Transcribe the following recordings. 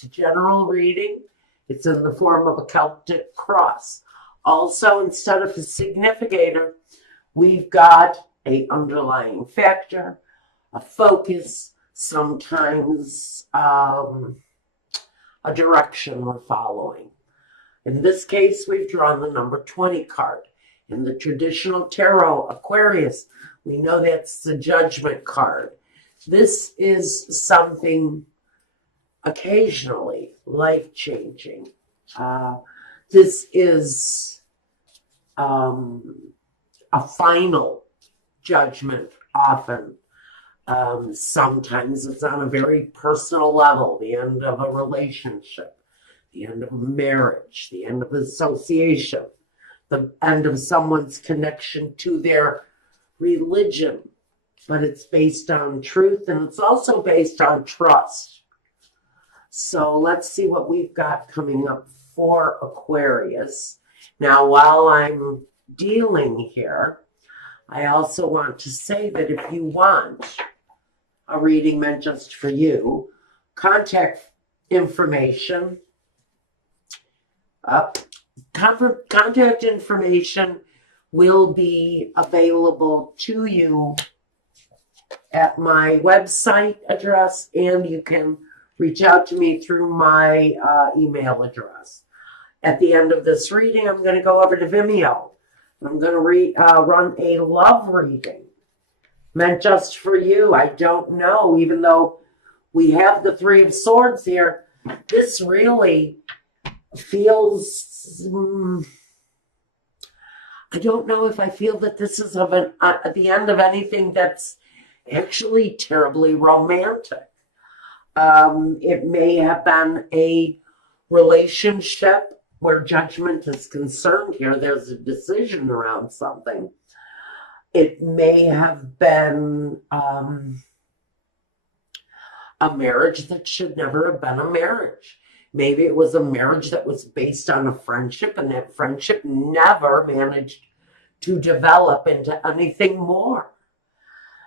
It's a general reading. It's in the form of a Celtic cross. Also, instead of a significator, we've got an underlying factor, a focus, sometimes a direction we're following. In this case, we've drawn the number 20 card. In the traditional tarot, Aquarius, we know that's the judgment card. This is something occasionally life-changing. This is a final judgment often. Sometimes it's on a very personal level, the end of a relationship, the end of a marriage, the end of association, the end of someone's connection to their religion. But it's based on truth, and it's also based on trust. So let's see what we've got coming up for Aquarius. Now, while I'm dealing here, I also want to say that if you want a reading meant just for you, contact information will be available to you at my website address, and you can reach out to me through my email address. At the end of this reading, I'm going to go over to Vimeo. I'm going to run a love reading meant just for you. I don't know, even though we have the Three of Swords here, this really feels, I don't know if I feel that this is at the end of anything that's actually terribly romantic. It may have been a relationship where judgment is concerned here. There's a decision around something. It may have been a marriage that should never have been a marriage. Maybe it was a marriage that was based on a friendship, and that friendship never managed to develop into anything more.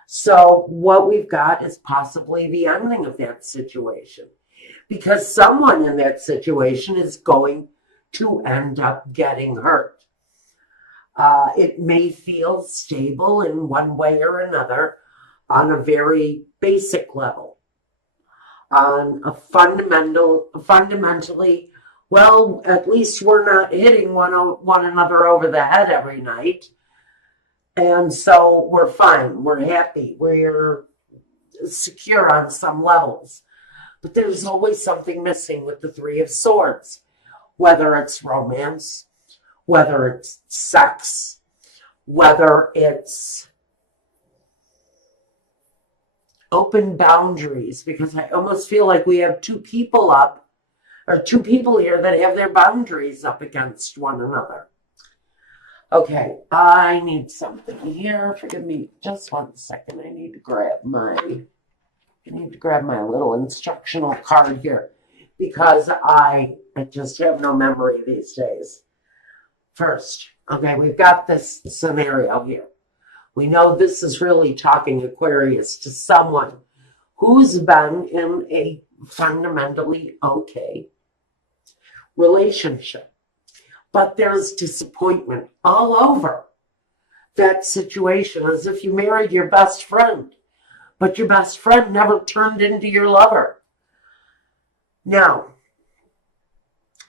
So what we've got is possibly the ending of that situation, because someone in that situation is going to end up getting hurt. It may feel stable in one way or another on a very basic level, on a fundamentally, well, at least we're not hitting one another over the head every night. And so we're fine, we're happy, we're secure on some levels. But there's always something missing with the Three of Swords, whether it's romance, whether it's sex, whether it's open boundaries, because I almost feel like we have two people here that have their boundaries up against one another. Okay, I need something here. Forgive me just 1 second. I need to grab my little instructional card here, because I just have no memory these days. First, okay, we've got this scenario here. We know this is really talking Aquarius to someone who's been in a fundamentally okay relationship. But there's disappointment all over that situation, as if you married your best friend, but your best friend never turned into your lover. Now,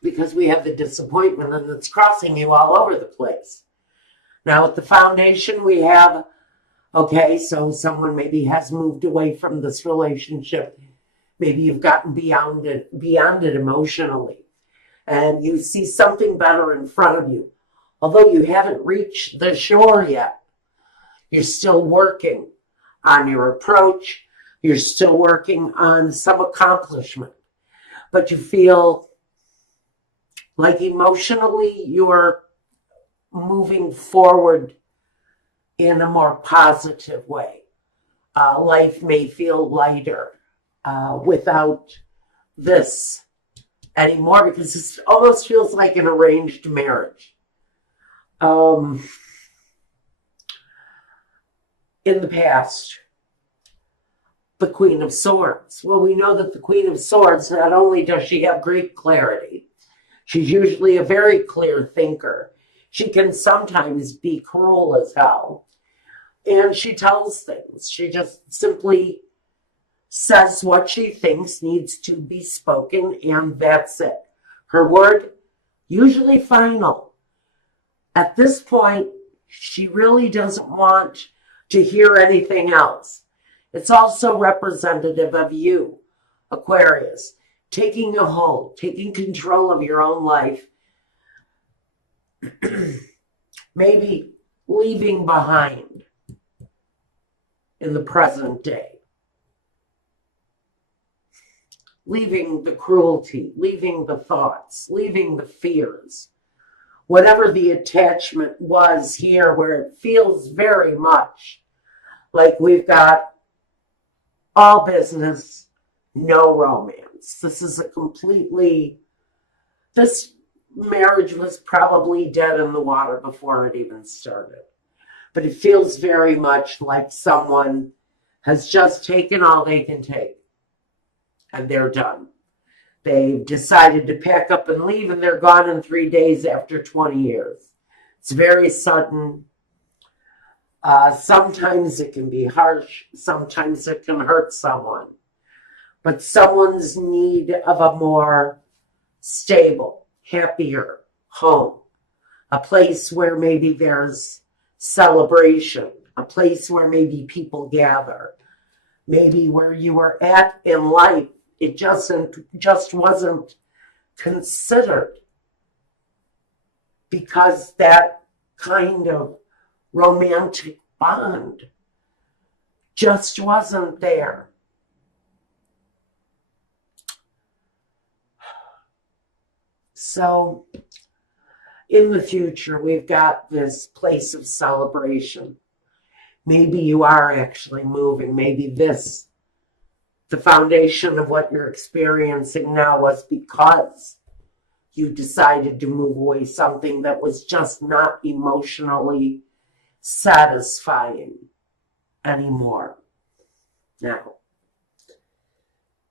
because we have the disappointment and it's crossing you all over the place. Now at the foundation we have, okay, so someone maybe has moved away from this relationship. Maybe you've gotten beyond it emotionally. And you see something better in front of you. Although you haven't reached the shore yet, you're still working on your approach. You're still working on some accomplishment. But you feel like emotionally you're moving forward in a more positive way. Life may feel lighter without this anymore, because it almost feels like an arranged marriage. In the past, the Queen of Swords. Well, we know that the Queen of Swords, not only does she have great clarity, she's usually a very clear thinker. She can sometimes be cruel as hell. And she tells things. She just simply says what she thinks needs to be spoken, and that's it. Her word, usually final. At this point, she really doesn't want to hear anything else. It's also representative of you, Aquarius, taking a hold, taking control of your own life, maybe leaving behind in the present day, leaving the cruelty, leaving the thoughts, leaving the fears, whatever the attachment was here, where it feels very much like we've got all business, no romance. This is this marriage was probably dead in the water before it even started. But it feels very much like someone has just taken all they can take and they're done. They've decided to pack up and leave, and they're gone in 3 days after 20 years. It's very sudden. Sometimes it can be harsh. Sometimes it can hurt someone. But someone's need of a more stable, happier home, a place where maybe there's celebration, a place where maybe people gather, maybe where you were at in life, it just wasn't considered because that kind of romantic bond just wasn't there. So in the future, we've got this place of celebration. Maybe you are actually moving. Maybe the foundation of what you're experiencing now was because you decided to move away, something that was just not emotionally satisfying anymore. Now,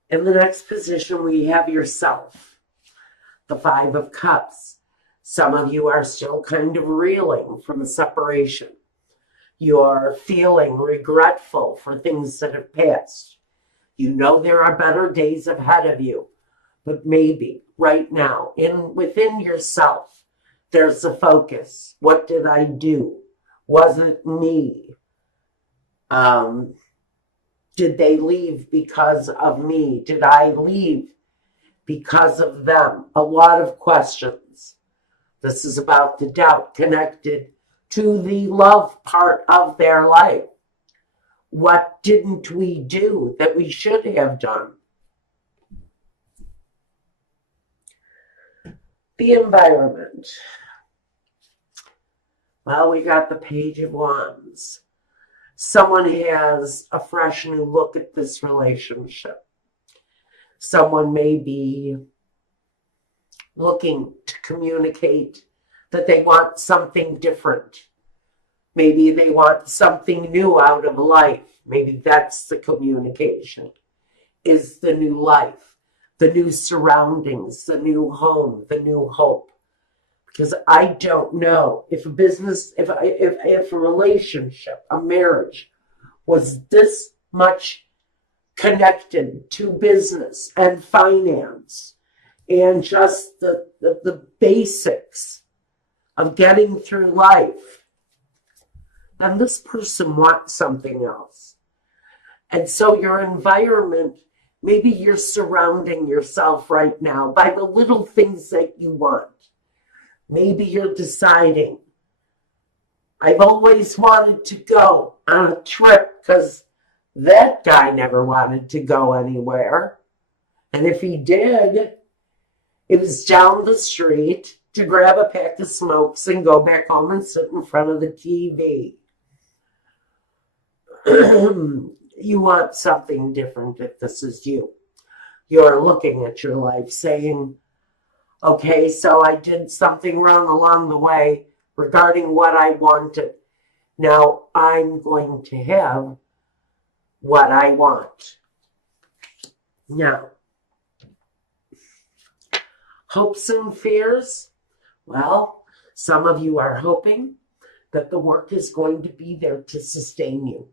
in the next position, we have yourself, the Five of Cups. Some of you are still kind of reeling from a separation. You're feeling regretful for things that have passed. You know there are better days ahead of you, but maybe right now, within yourself, there's a focus. What did I do? Was it me? Did they leave because of me? Did I leave because of them? A lot of questions. This is about the doubt connected to the love part of their life. What didn't we do that we should have done? The environment. Well, we got the Page of Wands. Someone has a fresh new look at this relationship. Someone may be looking to communicate that they want something different. Maybe they want something new out of life. Maybe that's the communication, is the new life, the new surroundings, the new home, the new hope. Because I don't know if a business, if a relationship, a marriage was this much connected to business and finance and just the basics of getting through life, then this person wants something else. And so your environment, maybe you're surrounding yourself right now by the little things that you want. Maybe you're deciding, I've always wanted to go on a trip because that guy never wanted to go anywhere. And if he did, it was down the street to grab a pack of smokes and go back home and sit in front of the TV. You want something different if this is you. You're looking at your life saying, okay, so I did something wrong along the way regarding what I wanted. Now I'm going to have what I want. Now, hopes and fears. Well, some of you are hoping that the work is going to be there to sustain you.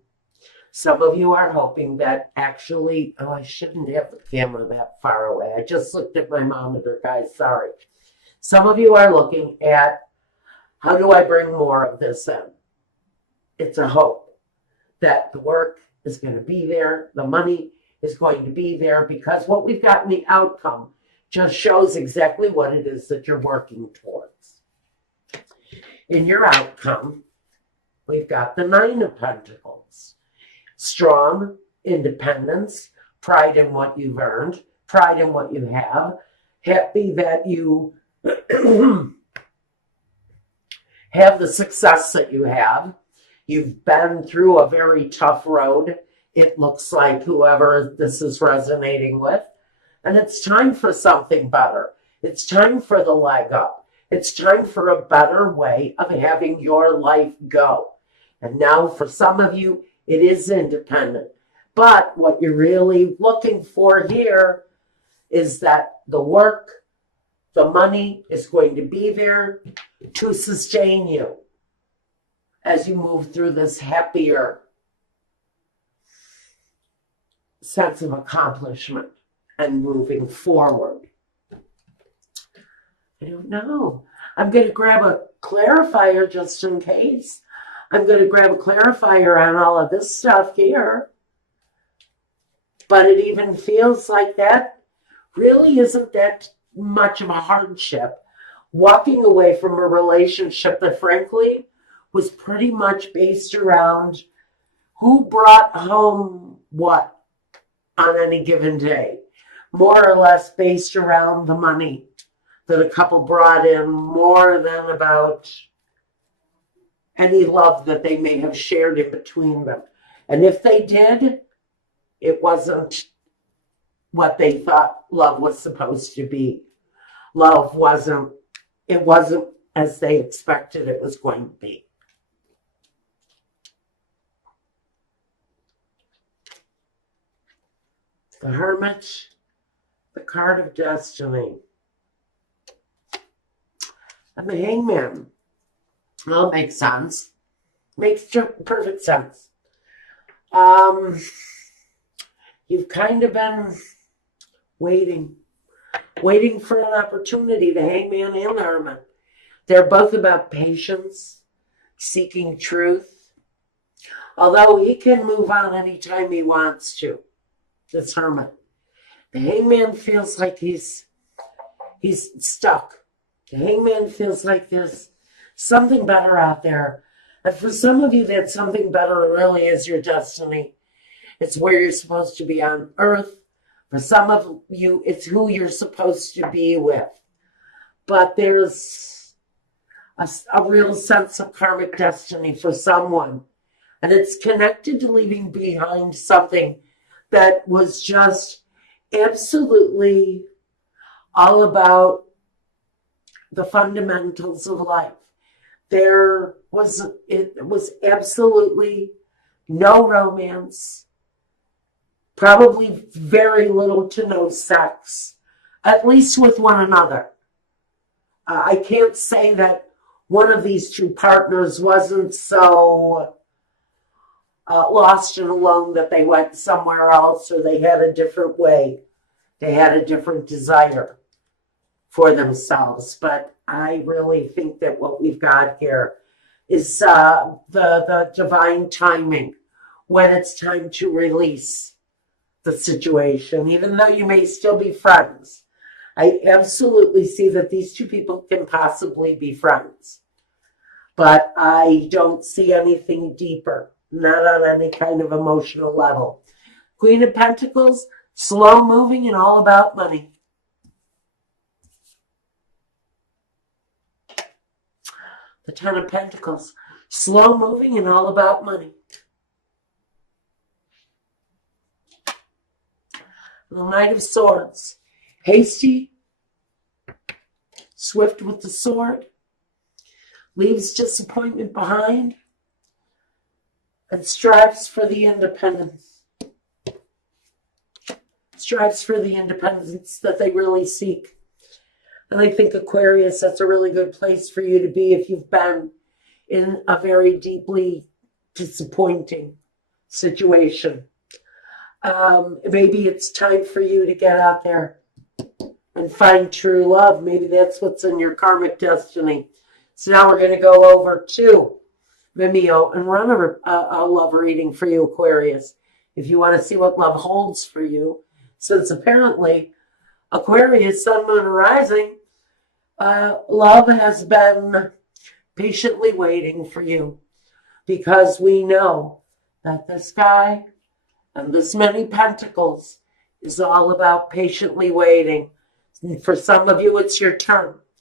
Some of you are hoping that actually, oh, I shouldn't have the camera that far away. I just looked at my monitor, guys, sorry. Some of you are looking at, how do I bring more of this in? It's a hope that the work is going to be there, the money is going to be there, because what we've got in the outcome just shows exactly what it is that you're working towards. In your outcome, we've got the Nine of Pentacles. Strong independence, pride in what you've earned, pride in what you have, happy that you have the success that you have. You've been through a very tough road. It looks like whoever this is resonating with. And it's time for something better. It's time for the leg up. It's time for a better way of having your life go. And now for some of you, it is independent. But what you're really looking for here is that the work, the money is going to be there to sustain you as you move through this happier sense of accomplishment and moving forward. I don't know. I'm going to grab a clarifier just in case. I'm going to grab a clarifier on all of this stuff here. But it even feels like that really isn't that much of a hardship. Walking away from a relationship that frankly was pretty much based around who brought home what on any given day. More or less based around the money that a couple brought in, more than about any love that they may have shared in between them. And if they did, it wasn't what they thought love was supposed to be. Love wasn't as they expected it was going to be. The Hermit, the card of destiny, and the Hangman. Well, it makes sense. Makes perfect sense. You've kind of been waiting for an opportunity, the Hangman and the Hermit. They're both about patience, seeking truth. Although he can move on anytime he wants to, this Hermit. The Hangman feels like he's stuck. The Hangman feels like there's something better out there. And for some of you, that something better really is your destiny. It's where you're supposed to be on earth. For some of you, it's who you're supposed to be with. But there's a real sense of karmic destiny for someone. And it's connected to leaving behind something that was just absolutely all about the fundamentals of life. It was absolutely no romance, probably very little to no sex, at least with one another. I can't say that one of these two partners wasn't so lost and alone that they went somewhere else, or they had a different way. They had a different desire for themselves. But I really think that what we've got here is the divine timing when it's time to release the situation, even though you may still be friends. I absolutely see that these two people can possibly be friends, but I don't see anything deeper, not on any kind of emotional level. Queen of Pentacles, slow moving and all about money. The Ten of Pentacles, slow moving and all about money. The Knight of Swords, hasty, swift with the sword, leaves disappointment behind, and strives for the independence. strives for the independence that they really seek. And I think Aquarius, that's a really good place for you to be if you've been in a very deeply disappointing situation. Maybe it's time for you to get out there and find true love. Maybe that's what's in your karmic destiny. So now we're going to go over to Vimeo and run a love reading for you, Aquarius, if you want to see what love holds for you. Since apparently Aquarius, Sun, Moon, and Rising, love has been patiently waiting for you, because we know that this guy and this many pentacles is all about patiently waiting. And for some of you, it's your turn.